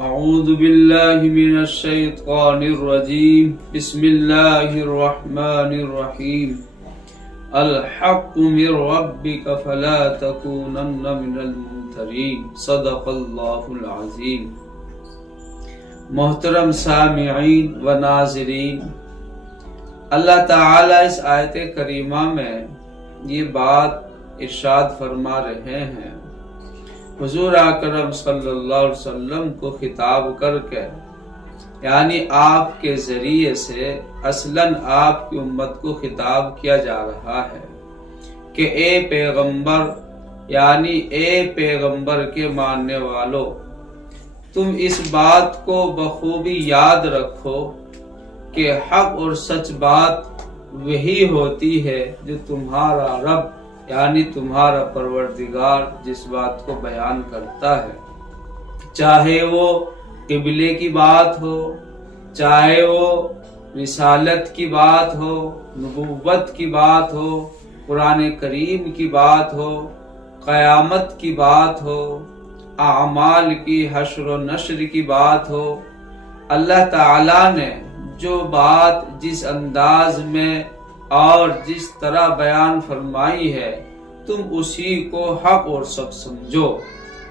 اعوذ باللہ من الشیطان الرجیم بسم اللہ الرحمن الرحیم الحق من ربک فلا تکونن من الممترین صدق اللہ العظیم۔ محترم سامعین و ناظرین، اللہ تعالی اس آیت کریمہ میں یہ بات ارشاد فرما رہے ہیں، حضور اکرم صلی اللہ علیہ وسلم کو خطاب کر کے، یعنی آپ کے ذریعے سے اصلاً آپ کی امت کو خطاب کیا جا رہا ہے کہ اے پیغمبر، یعنی اے پیغمبر کے ماننے والوں، تم اس بات کو بخوبی یاد رکھو کہ حق اور سچ بات وہی ہوتی ہے جو تمہارا رب یعنی تمہارا پروردگار جس بات کو بیان کرتا ہے، چاہے وہ قبلے کی بات ہو، چاہے وہ رسالت کی بات ہو، نبوت کی بات ہو، قرآن کریم کی بات ہو، قیامت کی بات ہو، اعمال کی حشر و نشر کی بات ہو۔ اللہ تعالیٰ نے جو بات جس انداز میں اور جس طرح بیان فرمائی ہے، تم اسی کو حق اور سچ سمجھو،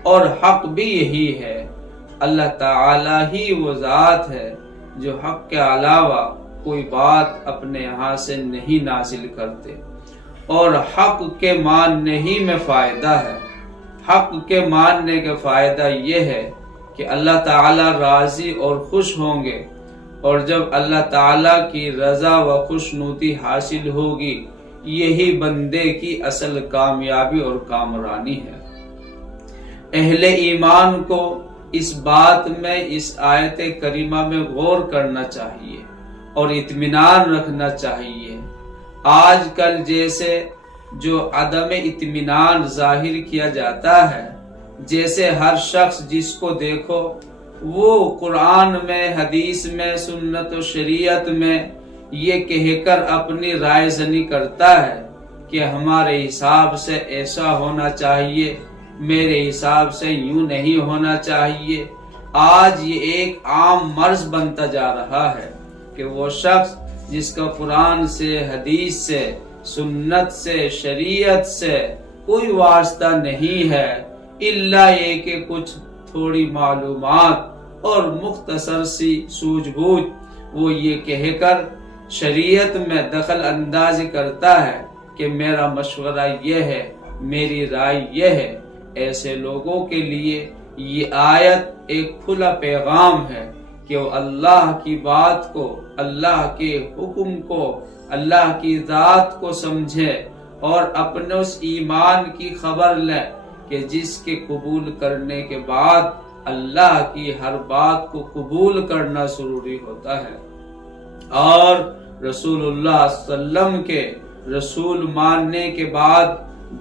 اور حق بھی یہی ہے۔ اللہ تعالی ہی وہ ذات ہے جو حق کے علاوہ کوئی بات اپنے یہاں سے نہیں نازل کرتے، اور حق کے ماننے ہی میں فائدہ ہے۔ حق کے ماننے کا فائدہ یہ ہے کہ اللہ تعالی راضی اور خوش ہوں گے، اور جب اللہ تعالیٰ کی رضا و خوشنودی حاصل ہوگی، یہی بندے کی اصل کامیابی اور کامرانی ہے۔ اہل ایمان کو اس بات میں اس آیت کریمہ میں غور کرنا چاہیے اور اطمینان رکھنا چاہیے۔ آج کل جیسے جو عدم اطمینان ظاہر کیا جاتا ہے، جیسے ہر شخص جس کو دیکھو وہ قرآن میں، حدیث میں، سنت و شریعت میں یہ کہہ کر اپنی رائے زنی کرتا ہے کہ ہمارے حساب سے ایسا ہونا چاہیے، میرے حساب سے یوں نہیں ہونا چاہیے۔ آج یہ ایک عام مرض بنتا جا رہا ہے کہ وہ شخص جس کا قرآن سے، حدیث سے، سنت سے، شریعت سے کوئی واسطہ نہیں ہے، الا یہ کہ کچھ تھوڑی معلومات اور مختصر سی سوجھ بوجھ، وہ یہ کہہ کر شریعت میں دخل اندازی کرتا ہے کہ میرا مشورہ یہ ہے، میری رائے یہ ہے۔ ایسے لوگوں کے لیے یہ آیت ایک کھلا پیغام ہے کہ وہ اللہ کی بات کو، اللہ کے حکم کو، اللہ کی ذات کو سمجھے اور اپنے اس ایمان کی خبر لے کہ جس کے قبول کرنے کے بعد اللہ کی ہر بات کو قبول کرنا ضروری ہوتا ہے، اور رسول اللہ صلی اللہ علیہ وسلم کے رسول ماننے کے بعد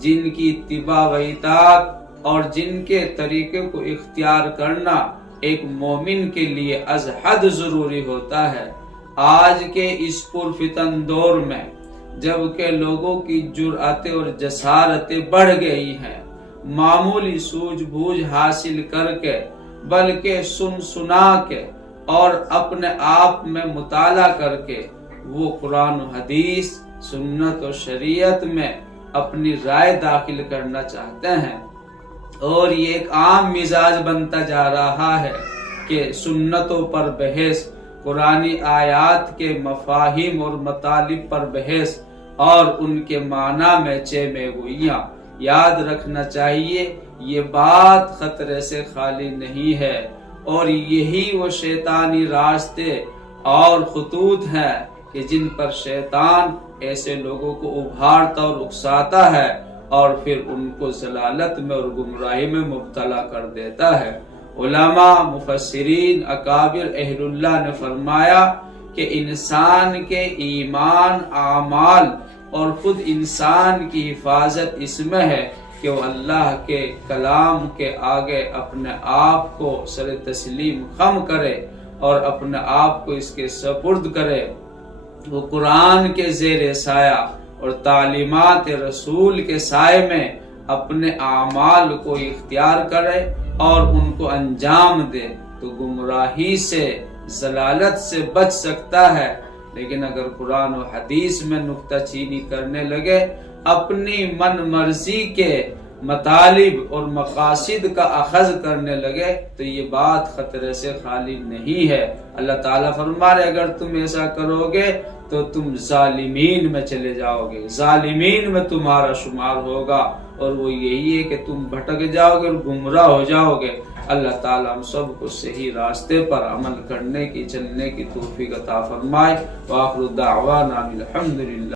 جن کی اتباع و اطاعت اور جن کے طریقے کو اختیار کرنا ایک مومن کے لیے از حد ضروری ہوتا ہے۔ آج کے اس پرفتن دور میں جبکہ لوگوں کی جرأتیں اور جسارتیں بڑھ گئی ہیں، معمولی سوجھ بوجھ حاصل کر کے، بلکہ سنا کے اور اپنے آپ میں مطالعہ کر کے وہ قرآن و حدیث، سنت و شریعت میں اپنی رائے داخل کرنا چاہتے ہیں، اور یہ ایک عام مزاج بنتا جا رہا ہے کہ سنتوں پر بحث، قرآنی آیات کے مفاہیم اور مطالب پر بحث اور ان کے معنی میں چیمے گوئیاں۔ یاد رکھنا چاہیے یہ بات خطرے سے خالی نہیں ہے، اور یہی وہ شیطانی راستے اور خطوط ہیں کہ جن پر شیطان ایسے لوگوں کو ابھارتا اور اکساتا ہے اور پھر ان کو ضلالت میں اور گمراہی میں مبتلا کر دیتا ہے۔ علماء، مفسرین، اکابر اہل اللہ نے فرمایا کہ انسان کے ایمان، اعمال اور خود انسان کی حفاظت اس میں ہے کہ وہ اللہ کے کلام کے آگے اپنے آپ کو سر تسلیم خم کرے اور اپنے آپ کو اس کے سپرد کرے، وہ قرآن کے زیر سایہ اور تعلیمات رسول کے سائے میں اپنے اعمال کو اختیار کرے اور ان کو انجام دے تو گمراہی سے، ضلالت سے بچ سکتا ہے۔ لیکن اگر قرآن و حدیث میں نکتہ چینی کرنے لگے، اپنی من مرضی کے مطالب اور مقاصد کا اخذ کرنے لگے، تو یہ بات خطرے سے خالی نہیں ہے۔ اللہ تعالیٰ فرما رہے اگر تم ایسا کرو گے تو تم ظالمین میں چلے جاؤ گے، ظالمین میں تمہارا شمار ہوگا، اور وہ یہی ہے کہ تم بھٹک جاؤ گے اور گمراہ ہو جاؤ گے۔ اللہ تعالیٰ ہم سب کو صحیح راستے پر عمل کرنے کی، چلنے کی توفیق عطا فرمائے۔ وآخر دعوانا الحمدللہ۔